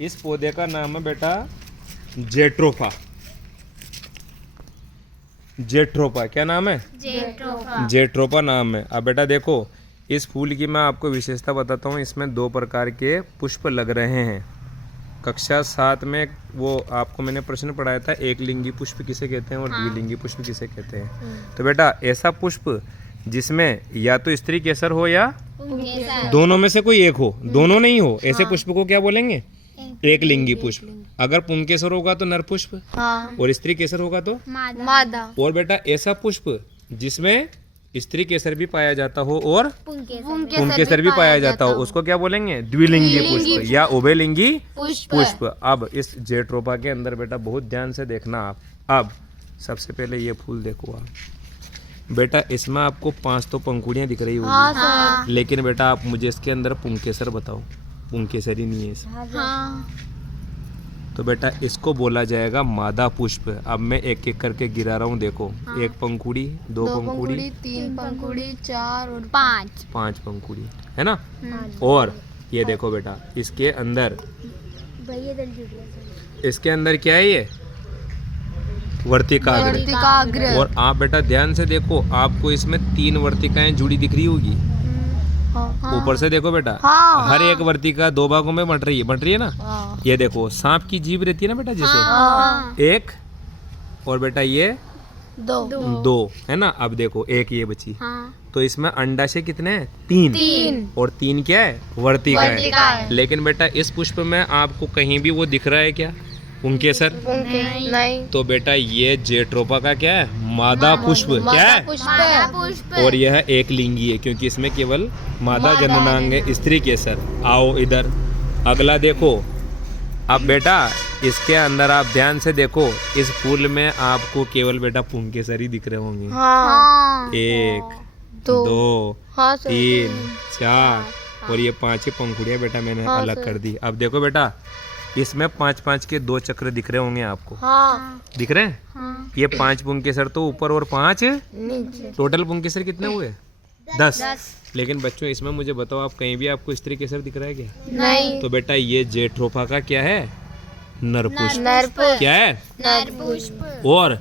इस पौधे का नाम है बेटा जेट्रोफा। जेट्रोफा क्या नाम है? जेट्रोफा। जेट्रोफा नाम है। अब बेटा देखो, इस फूल की मैं आपको विशेषता बताता हूँ। इसमें 2 प्रकार के पुष्प लग रहे हैं। कक्षा 7 में वो आपको मैंने प्रश्न पढ़ाया था, एक लिंगी पुष्प किसे कहते हैं और द्विलिंगी पुष्प किसे कहते हैं। तो बेटा ऐसा पुष्प जिसमें या तो स्त्री केसर हो या दोनों में से कोई एक हो, दोनों नहीं हो, ऐसे पुष्प को क्या बोलेंगे? एक लिंगी पुष्प। अगर पुंकेसर होगा तो नर पुष्प और स्त्री केसर होगा तो मादा। और बेटा ऐसा पुष्प जिसमें स्त्री केसर भी पाया जाता हो और पुंकेसर भी पाया जाता हो, उसको क्या बोलेंगे? द्विलिंगी पुष्प या उभयलिंगी पुष्प। अब इस जेट्रोफा के अंदर बेटा बहुत ध्यान से देखना आप। अब सबसे पहले ये फूल देखो आप बेटा, इसमें आपको 5 तो पंखुड़ियां दिख रही होगी, लेकिन बेटा आप मुझे इसके अंदर पुंकेसर बताओ। पुंकेसर ही नहीं है इसमें। तो बेटा इसको बोला जाएगा मादा पुष्प। अब मैं एक एक करके गिरा रहा हूँ, देखो। 1 पंखुड़ी, 2 पंखुड़ी, 3 पंखुड़ी, 4 और 5 पंखुड़ी, है ना? और ये देखो बेटा, इसके अंदर क्या है? ये वर्तिकाग्र। और आप बेटा ध्यान से देखो, आपको इसमें 3 वर्तिकाएं जुड़ी दिख रही होगी। ऊपर से देखो बेटा, हर एक वर्तिका 2 भागों में बट रही है ना। ये देखो, सांप की जीभ रहती है ना बेटा, जैसे 1 और बेटा ये 2 है ना। अब देखो एक ये बची, तो इसमें अंडाशय कितने हैं? 3 और 3 क्या है? वर्तिका है। लेकिन बेटा इस पुष्प में आपको कहीं भी वो दिख रहा है क्या? पुंकेसर नहीं। तो बेटा ये जेट्रोफा का क्या है? मादा पुष्प। क्या है? और यह एक लिंगी है, क्योंकि इसमें केवल मादा जननांग है, स्त्री केसर। आओ इधर, अगला देखो। अब बेटा इसके अंदर आप ध्यान से देखो, इस फूल में आपको केवल बेटा पुंकेसर ही दिख रहे होंगे। 1 2 3 4 और ये 5 ही पंखुड़ियां बेटा मैंने अलग कर दी। अब देखो बेटा, इसमें 5-5 के 2 चक्र दिख रहे होंगे आपको। दिख रहे हैं? ये 5 पुंकेसर तो ऊपर और 5 टोटल पुंकेसर कितने हुए? 10। लेकिन बच्चों इसमें मुझे बताओ, आप कहीं भी आपको स्त्री केसर दिख रहा है क्या? नहीं। तो बेटा ये जेट्रोफा का क्या है? नर पुष्प। क्या है? नर पुष्प। और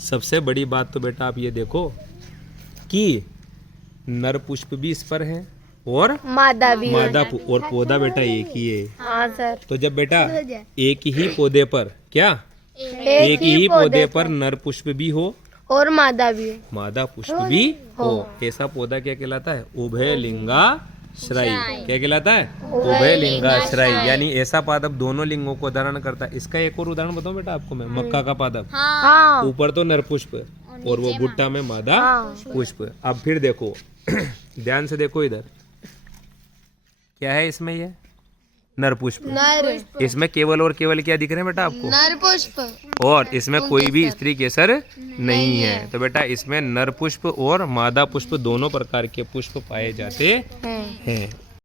सबसे बड़ी बात तो बेटा आप ये देखो कि नर पुष्प भी इस पर है और मादा और पौधा बेटा एक ही है। हाँ सर। तो जब बेटा एक ही पौधे पर क्या एक ही पौधे पर नर पुष्प भी हो और मादा भी पुष्प भी हो, ऐसा पौधा क्या कहलाता है? उभयलिंगाश्रयी। क्या कहलाता है? उभयलिंगाश्रयी। यानी ऐसा पादप दोनों लिंगों को धारण करता है। इसका एक और उदाहरण बताऊं बेटा आपको मैं, मक्का का पादप। ऊपर तो नर पुष्प और वो भुट्टा में मादा पुष्प। अब फिर देखो ध्यान से देखो इधर, क्या है इसमें? ये नर पुष्प। इसमें केवल और केवल क्या दिख रहे हैं बेटा आपको? नर पुष्प। और इसमें कोई भी स्त्री केसर नहीं है। तो बेटा इसमें नर पुष्प और मादा पुष्प दोनों प्रकार के पुष्प पाए जाते हैं।